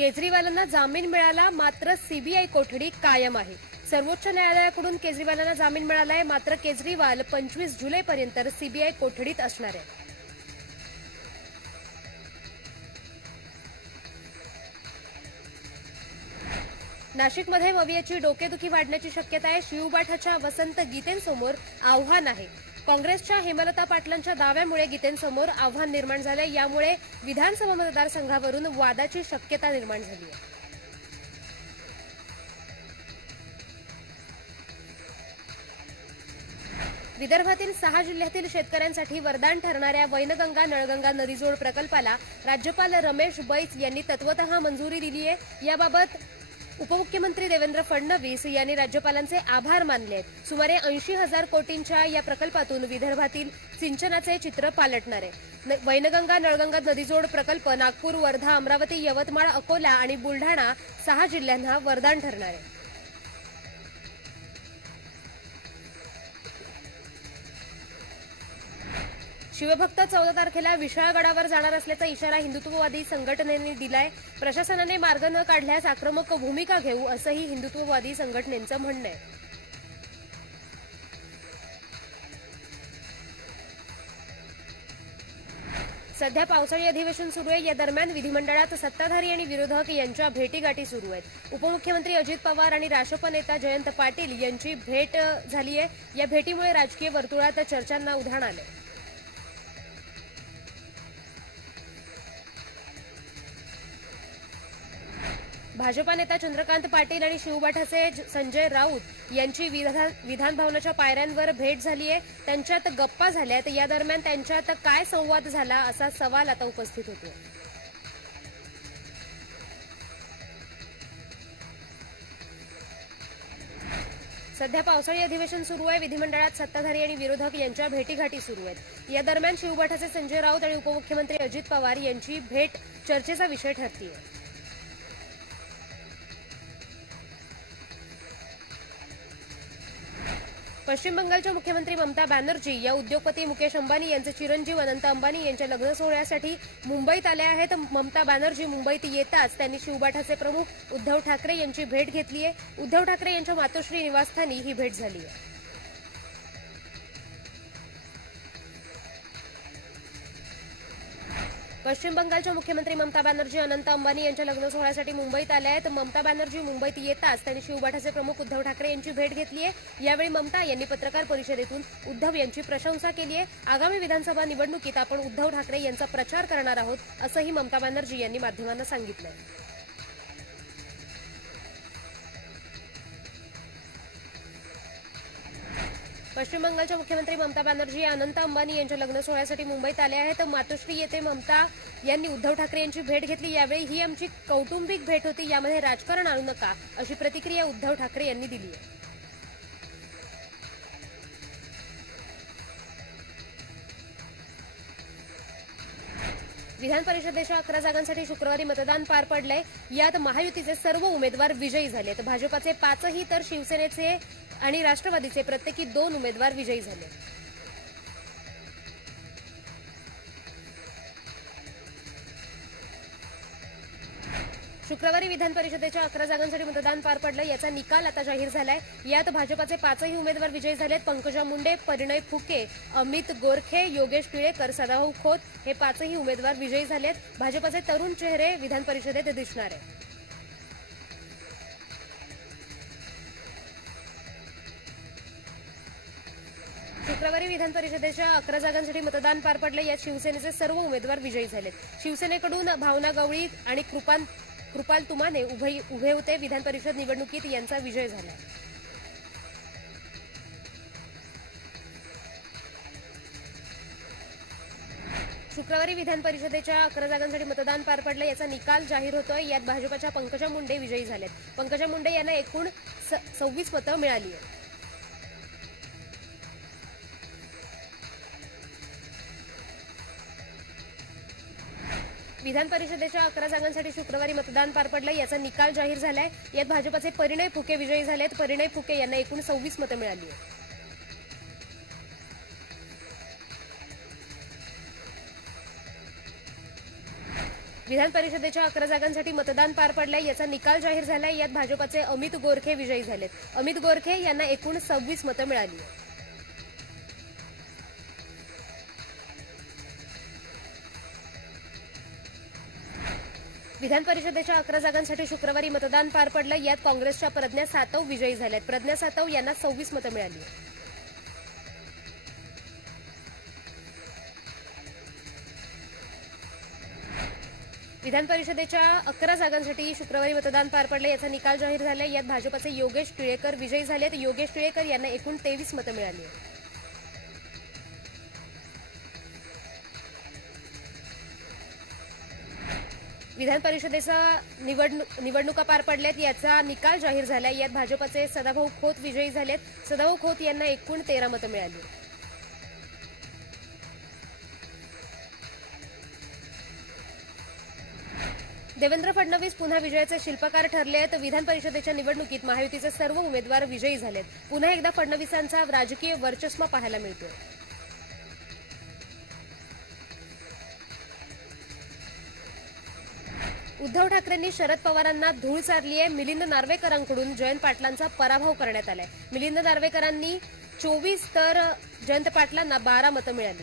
केजरीवालांना जामीन मिळाला मात्र सीबीआय कोठडी कायम आहे. सर्वोच्च न्यायालयाकडून केजरीवालांना जामीन मिळाला आहे मात्र केजरीवाल पंचवीस जुलैपर्यंत सीबीआय कोठडीत असणार आहे. नाशिकमध्ये मवियाची डोकेदुखी वाढण्याची शक्यता आहे. शिवबाठाच्या वसंत गीतेंसमोर आव्हान आहे. काँग्रेसच्या हेमलता पाटलांच्या दाव्यामुळे गीतेंसमोर आव्हान निर्माण झालंय. यामुळे विधानसभा मतदारसंघावरून वादाची शक्यता निर्माण झाली आहे. विदर्भातील सहा जिल्ह्यातील शेतकऱ्यांसाठी वरदान ठरणाऱ्या वैनगंगा नळगंगा नदीजोड प्रकल्पाला राज्यपाल रमेश बैस यांनी तत्वत मंजुरी दिली आहे याबाबत उपमुख्यमंत्री देवेंद्र फडणवीस यांनी राज्यपालांचे आभार मानले आहेत. सुमारे ऐंशी हजार कोटींच्या या प्रकल्पातून विदर्भातील सिंचनाचे चित्र पालटणार आहे. वैनगंगा नळगंगा नदीजोड प्रकल्प नागपूर वर्धा अमरावती यवतमाळ अकोला आणि बुलढाणा सहा जिल्ह्यांना वरदान ठरणार आहे. शिवभक्त चौदा तारखेला विशाळगडावर जाणार असल्याचा इशारा हिंदुत्ववादी संघटनेने दिलाय. प्रशासनाने मार्ग न काढल्यास आक्रमक भूमिका घेऊ असंही हिंदुत्ववादी संघटनेचं म्हणणं आहे सध्या पावसाळी अधिवेशन सुरू आहे. या दरम्यान विधिमंडळात सत्ताधारी आणि विरोधक यांच्या भेटीगाठी सुरू आहेत. उपमुख्यमंत्री अजित पवार आणि राष्ट्रप नेता जयंत पाटील यांची भेट झाली आहे या भेटीमुळे राजकीय वर्तुळात चर्चांना उधाण आलं भाजपा नेता चंद्रकांत पाटील आणि शिवबाठाचे संजय राऊत यांची विधान विधान भवनाच्या पायऱ्यांवर भेट झाली आहे. त्यांच्यात गप्पा झाल्यात या दरम्यान त्यांच्यात काय संवाद झाला असा सवाल आता उपस्थित होतो सध्या पावसाळी अधिवेशन सुरू आहे. विधिमंडळात सत्ताधारी आणि विरोधक यांच्या भेटीगाठी सुरू आहेत. या दरम्यान शिवबाठाचे संजय राऊत आणि उपमुख्यमंत्री अजित पवार यांची भेट चर्चेचा विषय ठरतीये. पश्चिम बंगालच्या मुख्यमंत्री ममता बॅनर्जी या उद्योगपती मुकेश अंबानी यांचे चिरंजीव अनंत अंबानी यांच्या लग्न सोहळ्यासाठी मुंबईत आल्या आहेत. ममता बॅनर्जी मुंबईत येताच त्यांनी शिवबाठाचे प्रमुख उद्धव ठाकरे यांची भेट घेतली आहे उद्धव ठाकरे यांच्या मातोश्री निवासस्थानी ही भेट झाली आहे पश्चिम बंगालच्या मुख्यमंत्री ममता बॅनर्जी अनंत अंबानी यांच्या लग्न सोहळ्यासाठी मुंबईत आल्या आहेत. ममता बॅनर्जी मुंबईत येताच त्यांनी शिवबाठाचे प्रमुख उद्धव ठाकरे यांची भेट घेतली आहे. यावेळी ममता यांनी पत्रकार परिषदेतून उद्धव यांची प्रशंसा केली आहे. आगामी विधानसभा निवडणुकीत आपण उद्धव ठाकरे यांचा प्रचार करणार आहोत असंही ममता बॅनर्जी यांनी माध्यमांना सांगितलंय. पश्चिम बंगालच्या मुख्यमंत्री ममता बॅनर्जी या अनंत अंबानी यांच्या लग्न सोहळ्यासाठी मुंबईत आले आहेत. मातोश्री येथे ममता यांनी उद्धव ठाकरे यांची भेट घेतली. यावेळी ही आमची कौटुंबिक भेट होती. यामध्ये राजकारण आणू नका अशी प्रतिक्रिया उद्धव ठाकरे यांनी दिली आहे. विधान परिषदेच्या अकरा जागांसाठी शुक्रवारी मतदान पार पडलंय. यात महायुतीचे सर्व उमेदवार विजयी झालेत. भाजपाचे पाचही तर शिवसेनेचे आणि राष्ट्रवादीचे प्रत्येकी दोन उमेदवार विजयी झाले. शुक्रवारी विधान परिषदेच्या अकरा जागांसाठी मतदान पार पडलं याचा निकाल आता जाहीर झालाय. यात भाजपाचे पाचही उमेदवार विजयी झालेत. पंकजा मुंडे परिणय फुके अमित गोरखे योगेश टिळेकर सदाभाऊ खोत हे पाचही उमेदवार विजयी झालेत. भाजपाचे तरुण चेहरे विधान परिषदेत दिसणार आहे शुक्रवारी विधान परिषदेच्या अकरा जागांसाठी मतदान पार पडले. यात शिवसेनेचे सर्व उमेदवार विजयी झाले. शिवसेनेकडून भावना गवळी आणि कृपान कृपाल तुमाने उभे उभे होते. विधान परिषद निवडणुकीत यांचा विजय झाला. शुक्रवारी विधान परिषदेच्या अकरा जागांसाठी मतदान पार पडलं. याचा निकाल जाहीर होतोय. यात भाजपाच्या पंकजा मुंडे विजयी झालेत. पंकजा मुंडे यांना एकूण सव्वीस मतं मिळाली आहेत. विधान परिषदेच्या अकरा जागांसाठी शुक्रवारी मतदान पार पडलं. याचा निकाल जाहीर झालाय. यात भाजपाचे परिणय फुके विजयी झालेत. परिणय फुके यांना एकूण सव्वीस मतं मिळाली आहेत. विधान परिषदेच्या अकरा जागांसाठी मतदान पार पडलंय. याचा निकाल जाहीर झालाय. यात भाजपाचे अमित गोरखे विजयी झालेत. अमित गोरखे यांना एकूण सव्वीस मतं मिळाली विधान परिषदेच्या अकरा जागांसाठी शुक्रवारी मतदान पार पडलं. यात काँग्रेसच्या प्रज्ञा सातव विजयी झाल्यात. प्रज्ञा सातव यांना सव्वीस मतं मिळाली. विधान परिषदेच्या अकरा जागांसाठी शुक्रवारी मतदान पार पडले. याचा निकाल जाहीर झालाय. यात भाजपचे योगेश टिळेकर विजयी झालेत. योगेश टिळेकर यांना एकूण तेवीस मतं मिळाली. विधान परिषदेचा निवडणूक निवडणुका पार पडल्यात याचा निकाल जाहीर झालाय. यात भाजपचे सदाभाऊ खोत विजयी झालेत. सदाभाऊ खोत यांना एकूण तेरा मतं मिळाली. देवेंद्र फडणवीस पुन्हा विजयाचे शिल्पकार ठरले आहेत विधान परिषदेच्या निवडणुकीत महायुतीचे सर्व उमेदवार विजयी झालेत. पुन्हा एकदा फडणवीसांचा राजकीय वर्चस्व पाहायला मिळतोय. उद्धव ठाकरेंनी शरद पवारांना धूळ चारली आहे. मिलिंद नार्वेकरांकडून जयंत पाटलांचा पराभव करण्यात आलाय. मिलिंद नार्वेकरांनी चोवीस तर जयंत पाटलांना बारा मतं मिळाली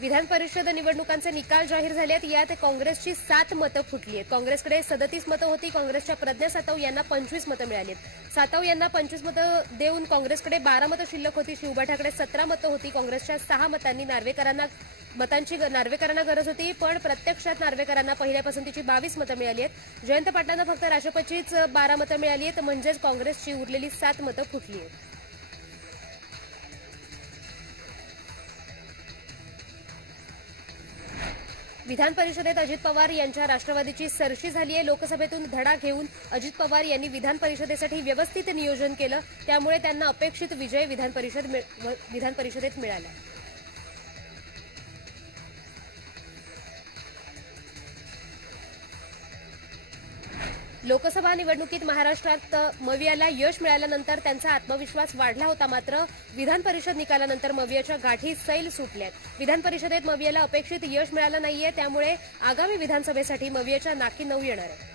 विधान परिषद निवडणुकांचे निकाल जाहीर झाले आहेत यात काँग्रेसची सात मतं फुटली आहेत. काँग्रेसकडे सदतीस मतं होती. काँग्रेसच्या प्रज्ञा सातव यांना पंचवीस मतं मिळाली आहेत. सातव यांना पंचवीस मतं देऊन काँग्रेसकडे बारा मतं शिल्लक होती. शिवबा ठाकरे सतरा मतं होती. काँग्रेसच्या सहा मतांनी नार्वेकरांना मतांची नार्वेकरांना गरज होती. पण प्रत्यक्षात नार्वेकरांना पहिल्या पसंतीची बावीस मतं मिळाली आहेत. जयंत पाटलांना फक्त राष्ट्रपतीच बारा मतं मिळाली आहेत. म्हणजेच काँग्रेसची उरलेली सात मतं फुटली आहेत. विधान परिषदेत अजित पवार यांच्या राष्ट्रवादीची सरशी झाली आहे. लोकसभेतून धडा घेऊन अजित पवार यांनी विधान परिषदेसाठी व्यवस्थित नियोजन केलं. त्यामुळे त्यांना अपेक्षित विजय विधान परिषद विधान परिषदेत मिळाला. लोकसभा निवडणुकीत महाराष्ट्रात मवियाला यश मिळाल्यानंतर त्यांचा आत्मविश्वास वाढला होता मात्र विधान परिषद निकालानंतर मवियाच्या गाठी सैल सुटल्यात. विधान परिषदेत मवियाला अपेक्षित यश मिळालं नाहीये त्यामुळे आगामी विधानसभेसाठी मवियाच्या नाकी नऊ येणार आहे